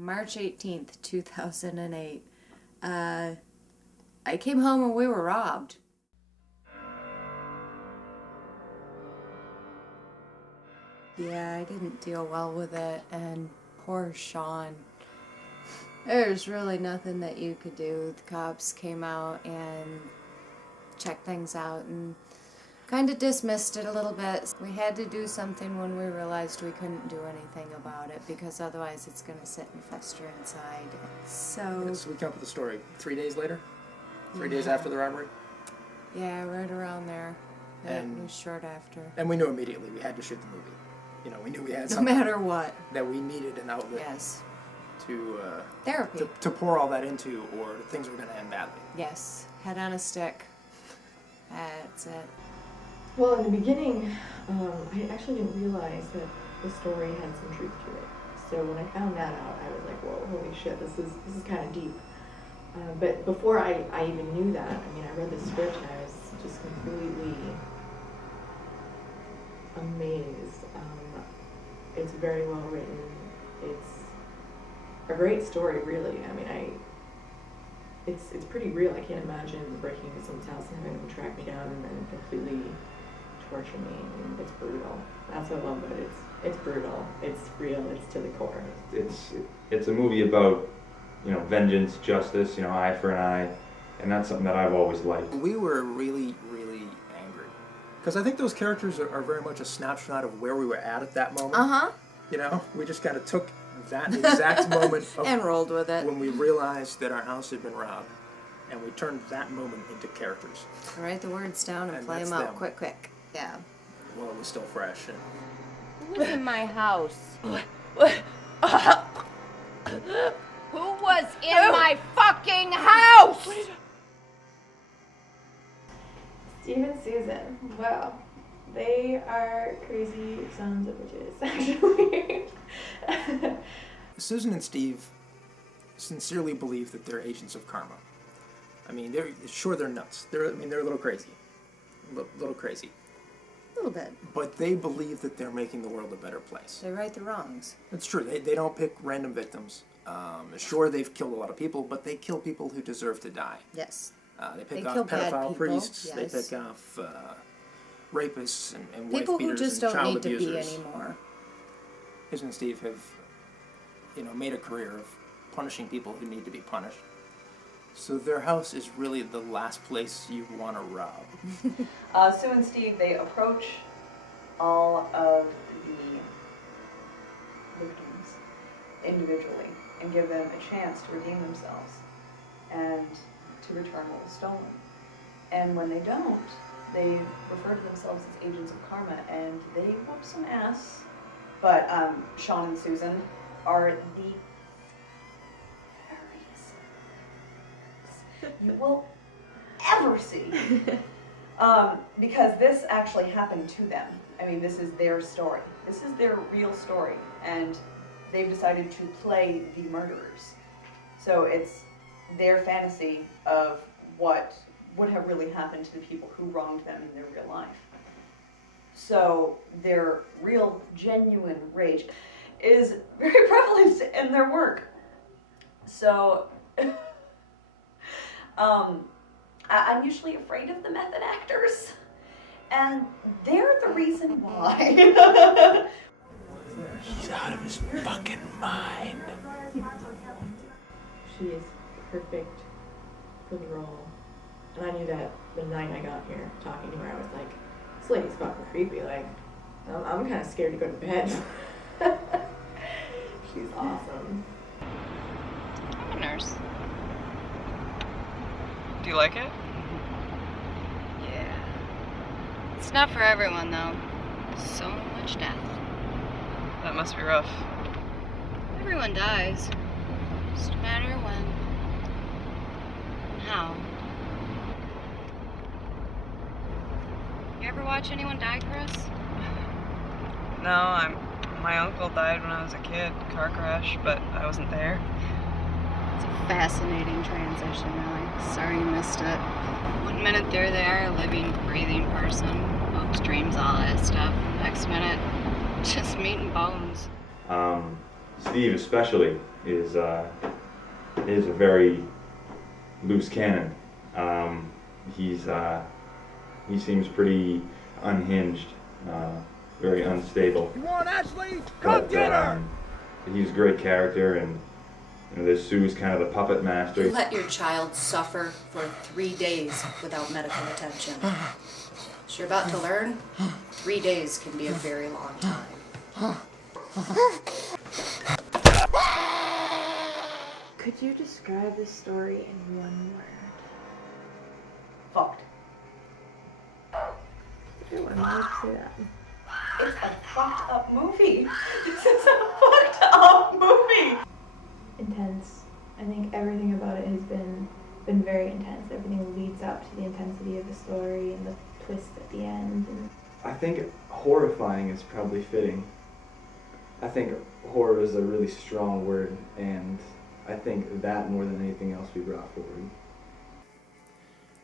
March 18th, 2008. I came home and we were robbed. Yeah, I didn't deal well with it, and poor Shawn. There's really nothing that you could do. The cops came out and checked things out and kind of dismissed it a little bit. We had to do something when we realized we couldn't do anything about it, because otherwise it's going to sit and fester inside. So we come up with the story 3 days later? 3 days after the robbery? Yeah, right around there. And it was short after. And we knew immediately we had to shoot the movie. You know, we knew we had no something. matter what. That we needed an outlet. Yes. To therapy. To pour all that into, or things were going to end badly. Yes. Head on a stick. That's it. Well, in the beginning, I actually didn't realize that the story had some truth to it. So when I found that out, I was like, whoa, holy shit, this is kind of deep. But before I even knew that, I mean, I read the script and I was just completely amazed. It's very well written. It's a great story, really. I mean, it's pretty real. I can't imagine breaking into someone's house and having them track me down and then completely torture me. I mean, it's brutal. That's what I love about it. It's brutal. It's real. It's to the core. It's a movie about, you know, vengeance, justice, you know, eye for an eye, and that's something that I've always liked. We were really, really angry. Because I think those characters are very much a snapshot of where we were at that moment. Uh-huh. You know, we just kind of took that exact moment and rolled with it. When we realized that our house had been robbed, and we turned that moment into characters. Write the words down and play them out quick. Yeah. Well, it was still fresh. And who was in my house? Who was in my fucking house? Steve and Susan. Wow. They are crazy sons of bitches, actually. Susan and Steve sincerely believe that they're agents of karma. I mean, they're nuts. They're a little crazy. Little crazy. A little bit. But they believe that they're making the world a better place. They right the wrongs. It's true. They don't pick random victims. Sure, they've killed a lot of people, but they kill people who deserve to die. Yes. They pick off pedophile priests. Yes. They pick off rapists and people wife beaters who just and don't child need abusers. To be anymore. Susan and Steve have, made a career of punishing people who need to be punished. So their house is really the last place you want to rob. Sue and Steve, they approach all of the victims individually and give them a chance to redeem themselves and to return what was stolen. And when they don't, they refer to themselves as agents of karma, and they whoop some ass. But Shawn and Susan are the you will ever see. Because this actually happened to them. I mean, this is their story. This is their real story. And they've decided to play the murderers. So it's their fantasy of what would have really happened to the people who wronged them in their real life. So their real, genuine rage is very prevalent in their work. So I'm usually afraid of the method actors, and they're the reason why. He's out of his fucking mind. She is perfect for the role. And I knew that the night I got here, talking to her, I was like, this lady's fucking creepy. Like, I'm kind of scared to go to bed. She's awesome. I'm a nurse. Do you like it? Yeah. It's not for everyone, though. So much death. That must be rough. Everyone dies. Just a matter of when. And how. You ever watch anyone die, Chris? No, my uncle died when I was a kid, car crash, but I wasn't there. It's a fascinating transition, really. Sorry you missed it. 1 minute there they are, a living, breathing person, hopes, dreams, all that stuff. Next minute, just meat and bones. Steve especially, is a very loose cannon. He seems pretty unhinged, very unstable. You want Ashley? But he's a great character, and this Sue's kind of the puppet master. You let your child suffer for 3 days without medical attention. So you're about to learn, 3 days can be a very long time. Could you describe the story in one word? Fucked. Everyone likes to say that. It's a fucked up movie. This is a fucked up movie. Intense. I think everything about it has been very intense. Everything leads up to the intensity of the story and the twist at the end. And I think horrifying is probably fitting. I think horror is a really strong word, and I think that more than anything else we brought forward.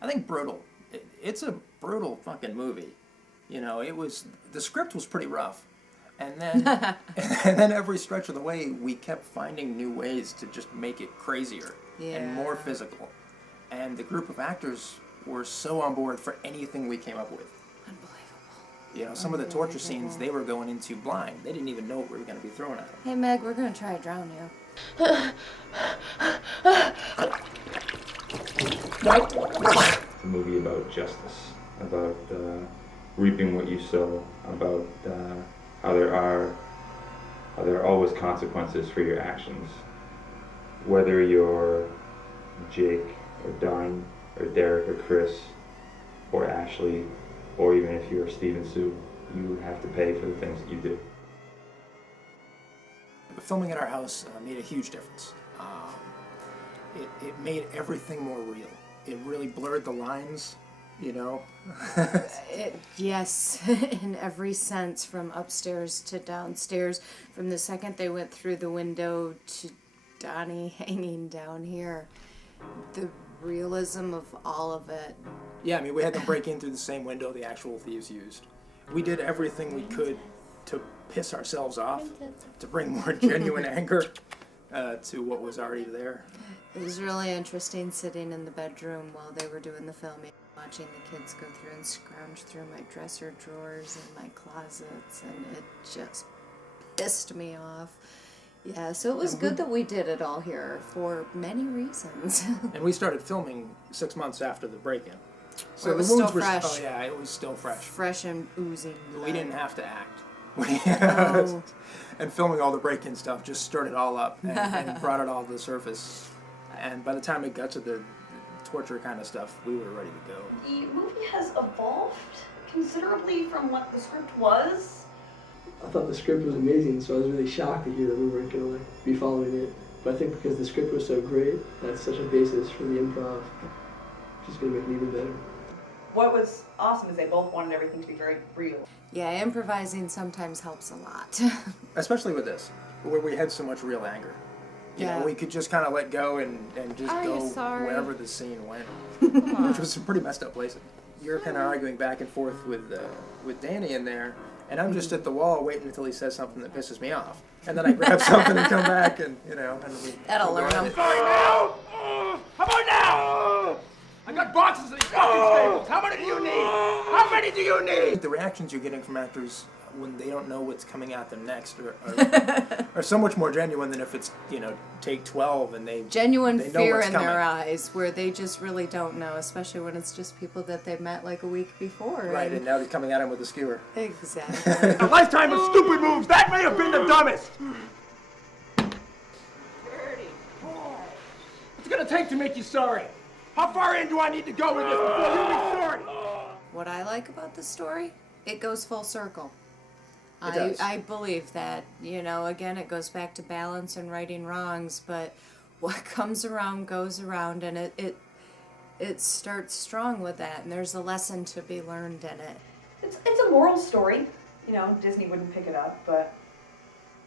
I think brutal. It's a brutal fucking movie. The script was pretty rough. And then, and then every stretch of the way, we kept finding new ways to just make it crazier and more physical. And the group of actors were so on board for anything we came up with. Unbelievable. Some of the torture scenes they were going into blind. They didn't even know what we were going to be throwing at them. Hey Meg, we're gonna try to drown you. It's a movie about justice, about reaping what you sow, about how there are always consequences for your actions. Whether you're Jake or Don or Derek or Chris or Ashley, or even if you're Steve and Sue, you have to pay for the things that you do. Filming at our house made a huge difference. It made everything more real. It really blurred the lines, Yes, in every sense, from upstairs to downstairs. From the second they went through the window to Donnie hanging down here. The realism of all of it. Yeah, we had them break in through the same window the actual thieves used. We did everything we could to piss ourselves off, to bring more genuine anger to what was already there. It was really interesting sitting in the bedroom while they were doing the filming, watching the kids go through and scrounge through my dresser drawers and my closets, and it just pissed me off. Yeah, so it was good that we did it all here for many reasons. And we started filming 6 months after the break-in. So it was the wounds still were fresh. Oh yeah, it was still fresh. Fresh and oozing blood. We didn't have to act. Oh. And filming all the break-in stuff just stirred it all up and brought it all to the surface. And by the time it got to the torture kind of stuff, we were ready to go. The movie has evolved considerably from what the script was. I thought the script was amazing, so I was really shocked to hear that we weren't going to be following it. But I think because the script was so great, that's such a basis for the improv, which is going to make it even better. What was awesome is they both wanted everything to be very real. Yeah, improvising sometimes helps a lot. Especially with this, where we had so much real anger. You know, we could just kind of let go and just go wherever the scene went, which was some pretty messed up places. You're kind of arguing back and forth with Danny in there, and I'm just at the wall waiting until he says something that pisses me off. And then I grab something and come back and, That'll learn him. How about now? I got boxes of these fucking staples. How many do you need? How many do you need? The reactions you're getting from actors when they don't know what's coming at them next are so much more genuine than if it's, take 12 and they Genuine know fear what's in coming. their eyes where they just really don't know, especially when it's just people that they've met like a week before. Right, and now they're coming at him with a skewer. Exactly. A lifetime of stupid moves, that may have been the dumbest! What's it gonna take to make you sorry? How far in do I need to go with this before you be sorry? What I like about the story, it goes full circle. It does. I believe that, again, it goes back to balance and righting wrongs, but what comes around goes around, and it starts strong with that, and there's a lesson to be learned in it. It's a moral story. Disney wouldn't pick it up, but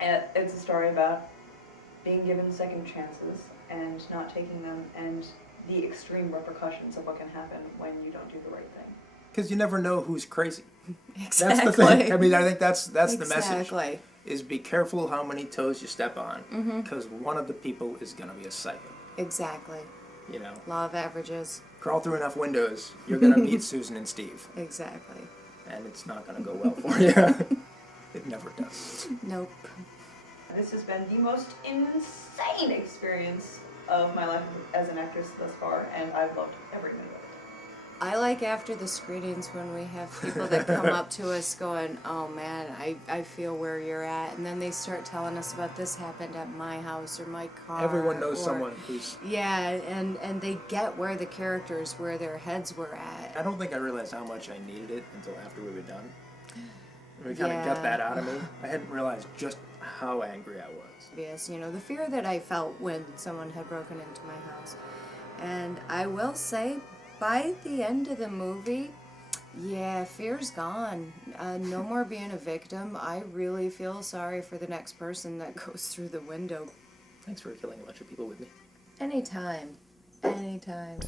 it's a story about being given second chances and not taking them, and the extreme repercussions of what can happen when you don't do the right thing. Because you never know who's crazy. Exactly. That's the thing. I think that's the message. Exactly. is be careful how many toes you step on, Mm-hmm. because one of the people is going to be a psycho. Exactly. You know, Law of averages. crawl through enough windows, you're going to meet Susan and Steve, Exactly. and it's not going to go well for you. It never does. Nope. This has been the most insane experience of my life as an actress thus far, and I've loved every minute of it. I like after the screenings when we have people that come up to us going, oh man, I feel where you're at. And then they start telling us about this happened at my house or my car. Everyone knows or, someone who's... Yeah, and they get where the characters, where their heads were at. I don't think I realized how much I needed it until after we were done. We kind of Yeah. got that out of me. I hadn't realized just how angry I was. Yes, you know, the fear that I felt when someone had broken into my house. And I will say, by the end of the movie, yeah, fear's gone. No more being a victim. I really feel sorry for the next person that goes through the window. Thanks for killing a bunch of people with me. Anytime. Anytime.